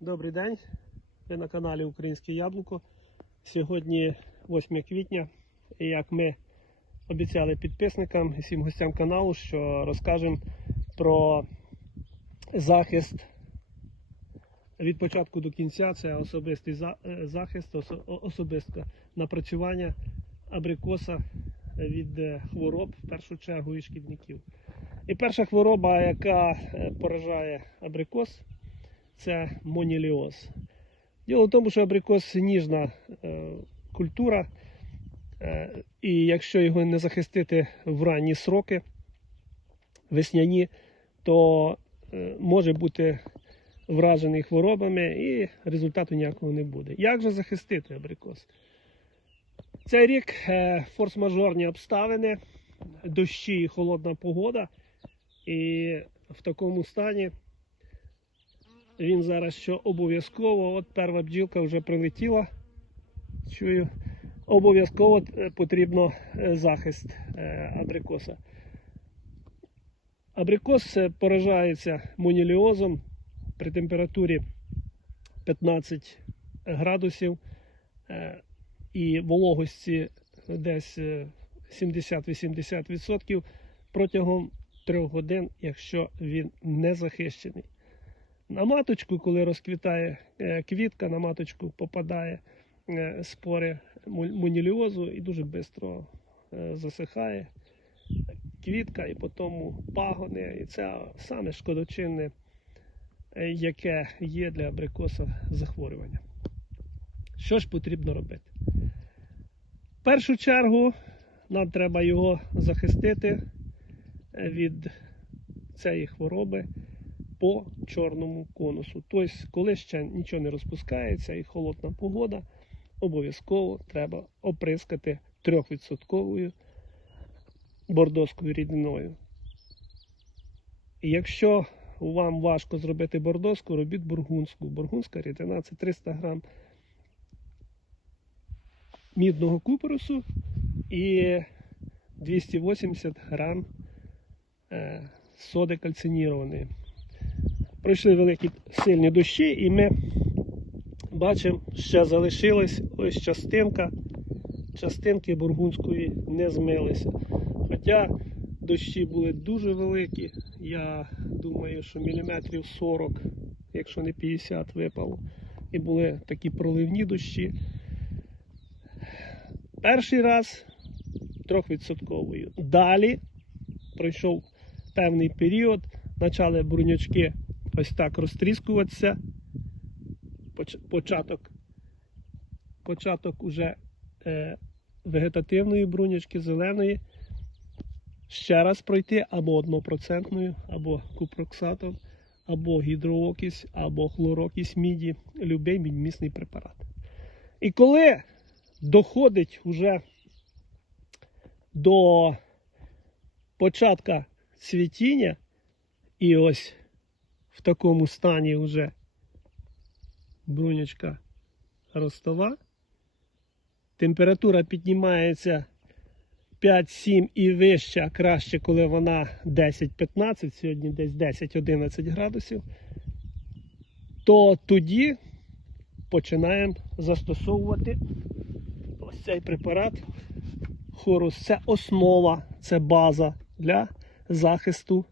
Добрий день. Ви на каналі Українське Яблуко. Сьогодні 8 квітня. І як ми обіцяли підписникам і всім гостям каналу, що розкажемо про захист від початку до кінця. Це особистий е, захист, осо- особисте напрацювання абрикоса від е, хвороб, в першу чергу і шкідників. І перша хвороба, яка е, поражає абрикос, це моніліоз. Діло в тому, що абрикос ніжна е, культура, е, і якщо його не захистити в ранні сроки, весняні, то е, може бути вражений хворобами і результату ніякого не буде. Як же захистити абрикос? Цей рік е, форс-мажорні обставини, дощі і холодна погода, і в такому стані він зараз що обов'язково, от перша бджілка вже прилетіла. Чую, обов'язково е, потрібно е, захист е, абрикоса. Абрикос поражається моніліозом при температурі 15 градусів і вологості десь е, 70-80% протягом 3 годин, якщо він не захищений. На маточку, коли розквітає е, квітка, на маточку попадає е, спори му- муніліозу і дуже швидко засихає квітка і потім пагони. І це саме шкодочинне, е, яке є для абрикоса захворювання. Що ж потрібно робити? В першу чергу нам треба його захистити е, від цієї хвороби по чорному конусу. Тобто, коли ще нічого не розпускається і холодна погода, обов'язково треба оприскати 3% бордоською рідиною. Якщо вам важко зробити бордоску, робіть бургунську. Бургунська рідина це 300 грам мідного купоросу і 280 грам е, соди кальцинірованої пройшли великі сильні дощі, і ми бачимо, ще залишилась ось частинка. Частинки бургунської не змилися. Хоча дощі були дуже великі, я думаю, що міліметрів 40, якщо не 50 випало. І були такі проливні дощі. Перший раз 3%. Далі пройшов певний період, почали брунячки ось так розтріскуватися. Початок, початок уже е, вегетативної брунячки, зеленої. Ще раз пройти або однопроцентною, або купроксатом, або гідроокись, або хлорокись міді, любий мідмісний препарат. І коли доходить уже до початка цвітіння, і ось в такому стані вже брунячка ростова. Температура піднімається 5-7 і вища, краще, коли вона 10-15, сьогодні десь 10-11 градусів, то тоді починаємо застосовувати ось цей препарат. Хорус це основа, це база для захисту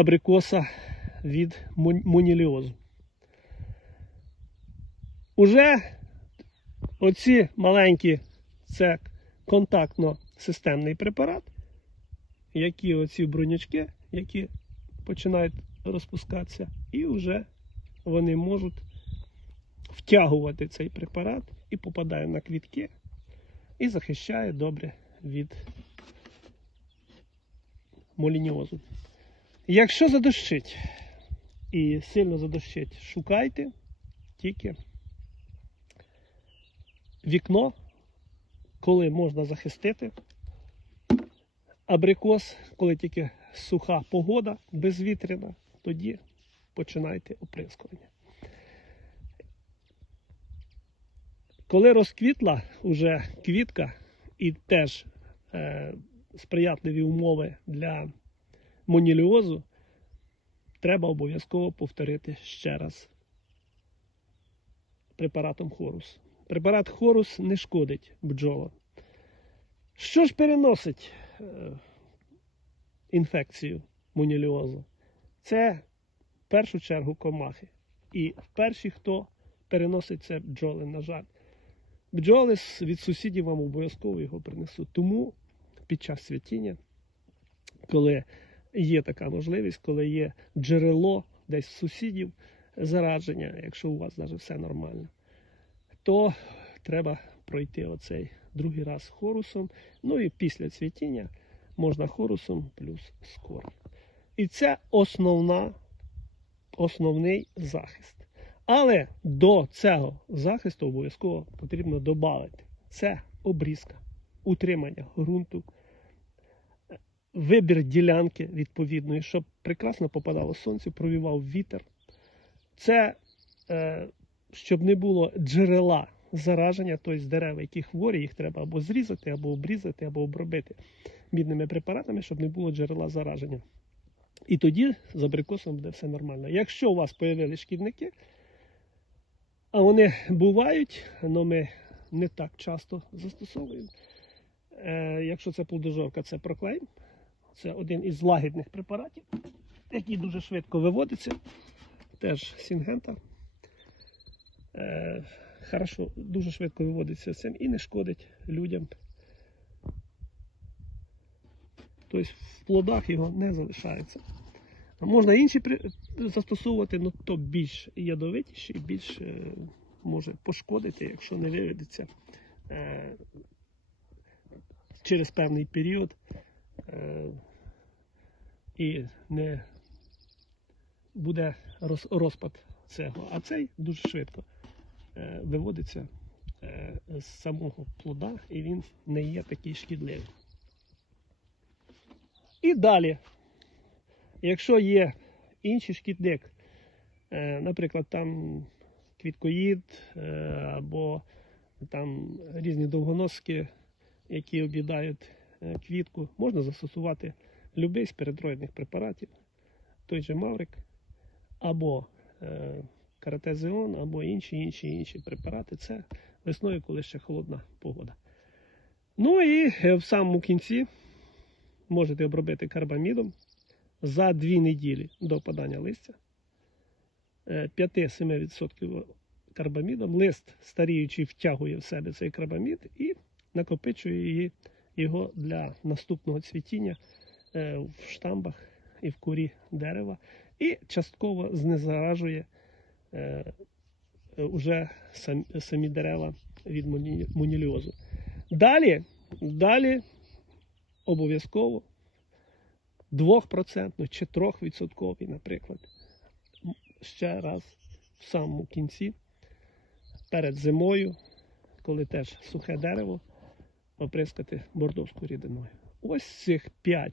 абрикоса від моніліозу. Уже оці маленькі це контактно-системний препарат, які оці бронячки, які починають розпускатися, і вже вони можуть втягувати цей препарат і попадає на квітки і захищає добре від молініозу. Якщо задощить і сильно задощить, шукайте тільки вікно, коли можна захистити абрикос, коли тільки суха погода, безвітряна, тоді починайте оприскування. Коли розквітла уже квітка і теж е, сприятливі умови для моніліозу, треба обов'язково повторити ще раз препаратом хорус. Препарат хорус не шкодить бджолам. Що ж переносить е, інфекцію муніліозу? Це в першу чергу комахи. І перші, хто переносить це бджоли, на жаль. Бджоли від сусідів вам обов'язково його принесуть. Тому під час святіння, коли є така можливість, коли є джерело десь сусідів зараження, якщо у вас навіть все нормально, то треба пройти оцей другий раз хорусом. Ну і після цвітіння можна хорусом плюс скор. І це основна, основний захист. Але до цього захисту обов'язково потрібно додати. Це обрізка, утримання ґрунту, вибір ділянки відповідної, щоб прекрасно попадало сонце, провівав вітер. Це е, щоб не було джерела зараження, тобто дерева, які хворі, їх треба або зрізати, або обрізати, або обробити мідними препаратами, щоб не було джерела зараження. І тоді з абрикосом буде все нормально. Якщо у вас з'явилися шкідники, а вони бувають, але ми не так часто застосовуємо. Е, якщо це плодожорка, це проклейм. Це один із лагідних препаратів, який дуже швидко виводиться. Теж сінгента. Е, хорошо, дуже швидко виводиться цим і не шкодить людям. Тобто в плодах його не залишається. А Можна інші застосовувати, але то більш ядовитіше і більш е, може пошкодити, якщо не виведеться е, через певний період і не буде розпад цього. А цей дуже швидко е, виводиться е, з самого плода, і він не є такий шкідливий. І далі, якщо є інший шкідник, е, наприклад, там квіткоїд е, або там різні довгоноски, які об'їдають е, квітку, можна застосувати будь-який з передроїдних препаратів, той же Маврик, або е, каратезеон, або інші інші інші препарати. Це весною, коли ще холодна погода. Ну і е, в самому кінці можете обробити карбамідом за 2 неділі до опадання листя. Е, 5-7% карбамідом. Лист старіючий втягує в себе цей карбамід і накопичує її- його для наступного цвітіння е, в штамбах і в курі дерева. І частково знезаражує е, уже самі дерева від муніліозу. Далі, далі обов'язково 2% чи 3%, наприклад, ще раз в самому кінці, перед зимою, коли теж сухе дерево, оприскати бордовською рідиною. Ось цих 5-6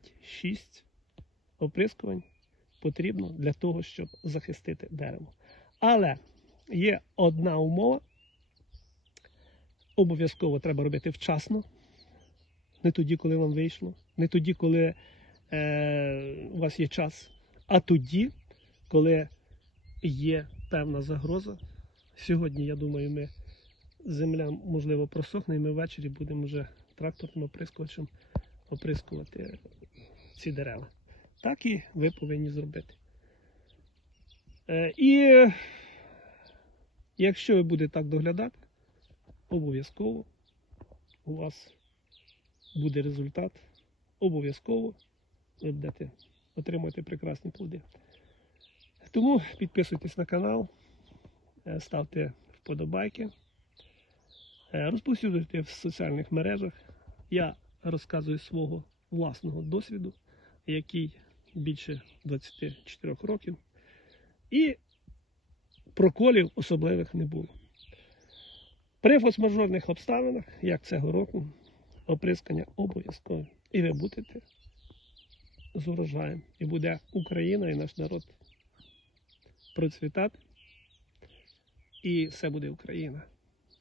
оприскувань потрібно для того, щоб захистити дерево. Але є одна умова. Обов'язково треба робити вчасно, не тоді, коли вам вийшло, не тоді, коли е, у вас є час, а тоді, коли є певна загроза. Сьогодні, я думаю, ми земля можливо просохне, і ми ввечері будемо вже тракторним оприскувачем оприскувати ці дерева. Так і ви повинні зробити. Е, і якщо ви будете так доглядати, обов'язково у вас буде результат. Обов'язково ви будете отримувати прекрасні плоди. Тому підписуйтесь на канал, е, ставте вподобайки, розповсюджуйте в соціальних мережах. Я розказую свого власного досвіду, який більше 24 років. І проколів особливих не було. При фосмажорних обставинах, як цього року, оприскання обов'язкове. І ви будете з урожаєм. І буде Україна і наш народ процвітати. І все буде Україна.